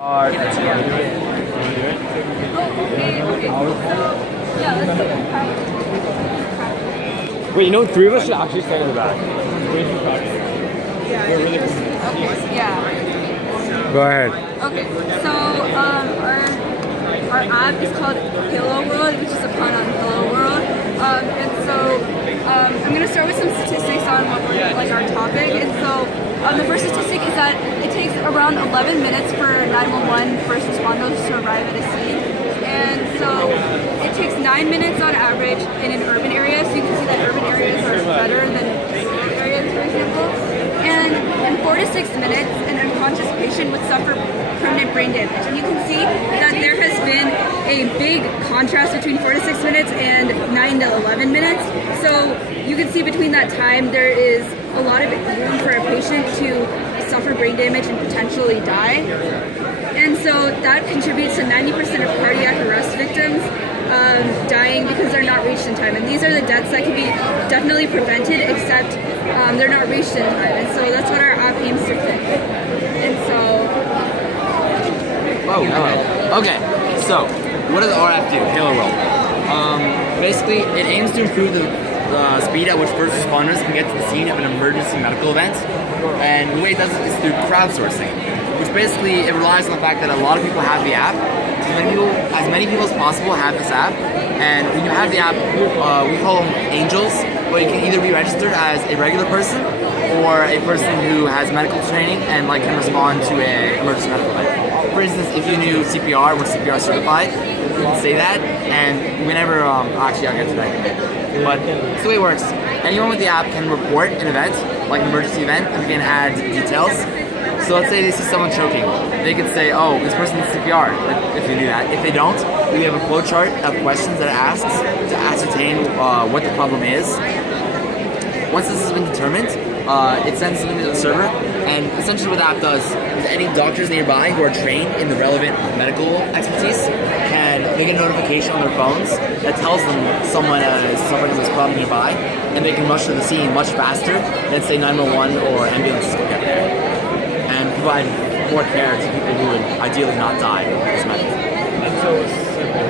Let's do it. Wait, you know, three of us should actually stand in the back. Yeah. Go ahead. Okay. So our app is called Pillow World, which is a pun on Hello World. And so I'm gonna start with some statistics on what like our topic. And so the first statistic is that it takes around 11 minutes for 911 first responders to arrive at a scene. And so it takes 9 minutes on average in an urban area. So you can see that urban areas are better than rural areas, for example. And in 4 to 6 minutes, an unconscious patient would suffer permanent brain damage. And you can see that there has been a big contrast between 4 to 6 minutes and 9 to 11 minutes. So you can see between that time there is a lot of room for a patient to suffer brain damage and potentially die. And so that contributes to 90% of cardiac arrest victims dying because they're not reached in time. And these are the deaths that can be definitely prevented, except they're not reached in time. And so that's what our app aims to fix. And so... Oh, hello. Okay, so what does our app do? Halo World. Basically, it aims to improve the speed at which first responders can get to the scene of an emergency medical event. And the way it does it is through crowdsourcing, which basically it relies on the fact that a lot of people have the app. As many people as possible have this app. And when you have the app, we call them angels, where you can either be registered as a regular person or a person who has medical training and like can respond to an emergency medical event. For instance, if you knew CPR, were CPR certified, you can say that, and whenever, actually I'll get to that. But it's the way it works. Anyone with the app can report an event, like an emergency event, and can add details. So let's say they see someone choking. They could say, oh, this person needs CPR, if they do that. If they don't, we have a flow chart of questions that it asks to ascertain what the problem is. Once this has been determined, it sends something to the server, and essentially what the app does is any doctors nearby who are trained in the relevant medical expertise can make a notification on their phones that tells them someone has this problem nearby, and they can rush to the scene much faster than say 911 or ambulances can get there, and provide more care to people who would ideally not die from this method. That's so simple.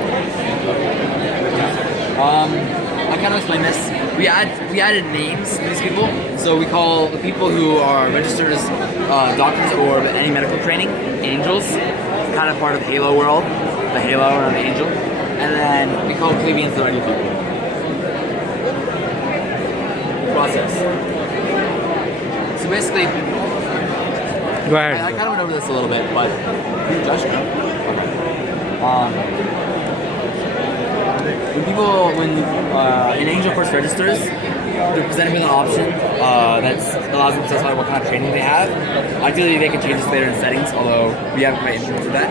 I kind of explain this. We added names to these people, so we call the people who are registered as doctors or any medical training angels, kind of part of Halo World, the Halo around the angel, and then we call plebeians the regular people. Process. So basically, Go ahead. I kind of went over this a little bit, but Josh, when an angel first registers, they're presented with an option that allows them to specify what kind of training they have. Ideally, they can change this later in settings, although we haven't quite implemented that.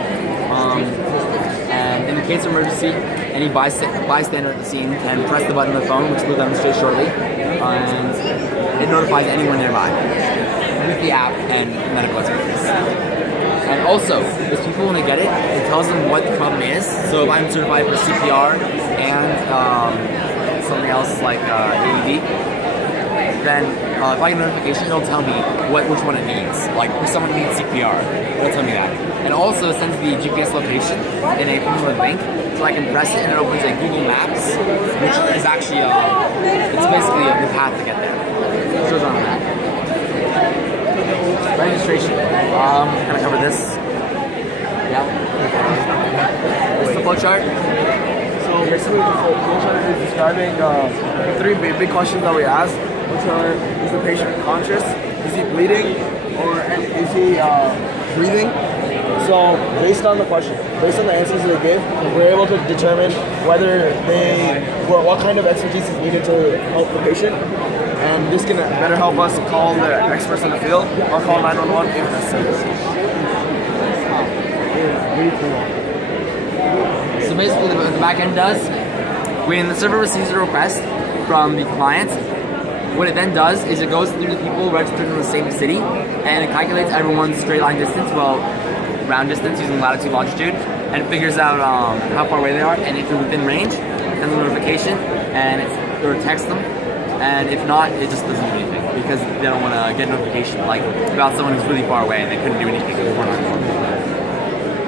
And in the case of emergency, any bystander at the scene can press the button on the phone, which we'll demonstrate shortly, and it notifies anyone nearby with the app and medical expertise. And also, if people want to get it, it tells them what the problem is. So if I'm certified for CPR and something else like AED, then if I get a notification, it'll tell me which one it needs. Like if someone needs CPR, it'll tell me that. And also it sends the GPS location in a familiar link, so I can press it and it opens a Google Maps, which is actually it's basically the path to get there. It shows on the map. Registration. Kind of cover this. Yeah. This is the flow chart. So basically the flow chart is describing the three big questions that we asked, which are, is the patient conscious, is he bleeding, or is he breathing? So based on the question, based on the answers they give, we're able to determine what kind of expertise is needed to help the patient. And this can better help us call the experts in the field or call 911 if necessary. So basically what the backend does, when the server receives a request from the client, what it then does is it goes through the people registered in the same city and it calculates everyone's straight line distance, round distance using latitude, longitude, and figures out how far away they are, and if they're within range, it sends a notification and or text them. And if not, it just doesn't do anything because they don't want to get a notification like about someone who's really far away and they couldn't do anything before 911.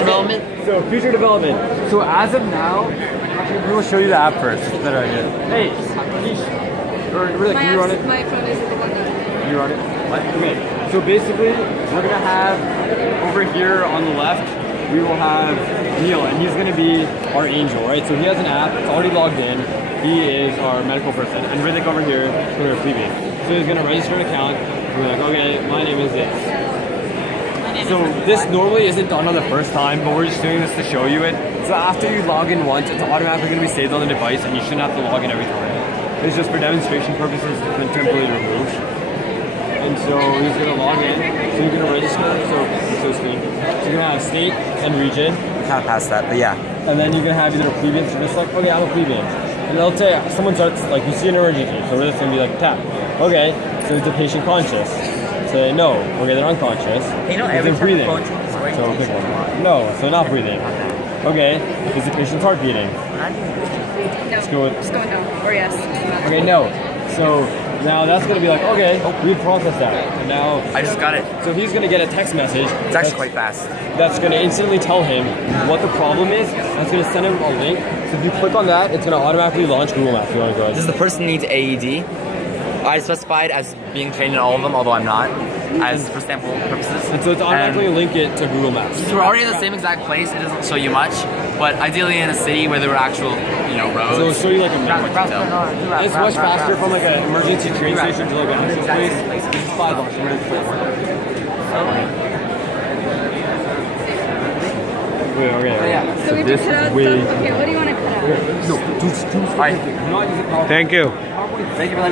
development? So future development. So as of now, actually, we will show you the app first. It's a better idea. Hey, or really, My, can you run it? my phone isn't the one that. Can you run it? Okay. So basically, we're gonna have over here on the left, we will have Neil, and he's gonna be our angel, right? So he has an app. It's already logged in. He is our medical person, and Riddick over here is our freebie. So he's gonna register an account. We're like, okay, my name is this. So this normally isn't done on the first time, but we're just doing this to show you it. So after you log in once, it's automatically going to be saved on the device, and you shouldn't have to log in every time. It's just for demonstration purposes to temporarily remove. And so he's going to log in. So you're going to register. So you're going to have state and region, Kind of past that, but yeah. and then you're going to have either a plebeian. So just like, okay, I'm a plebeian. And they'll say someone starts like you see an emergency, so we're just going to be like tap. Okay, so is the patient conscious? Say no. Okay, they're unconscious. You know, Is every it time breathing? the phone changes So pick one. No, so not breathing. Okay, is the patient's heart beating? No. go with- Just going no. Or yes. Okay, no. So now that's gonna be like, okay, we processed that. And now, I just got it. so he's gonna get a text message. It's actually quite fast. That's gonna instantly tell him what the problem is. That's gonna send him a link. So if you click on that, it's gonna automatically launch Google Maps. If you wanna go ahead. Does the person needs AED? I specified as being trained in all of them, although I'm not, as for sample purposes. And so it's automatically link it to Google Maps. So we're already in the same exact place. It doesn't show you much, but ideally in a city where there were actual, roads. So it'll show you like a map. So, It's much faster from like an emergency train station to like an actual place. This is $5. I'm ready for it. Wait, okay. So we have to this cut out is way. some. Okay, what do you want to cut out? No, do Alright. not use it. Thank you. Thank you for letting me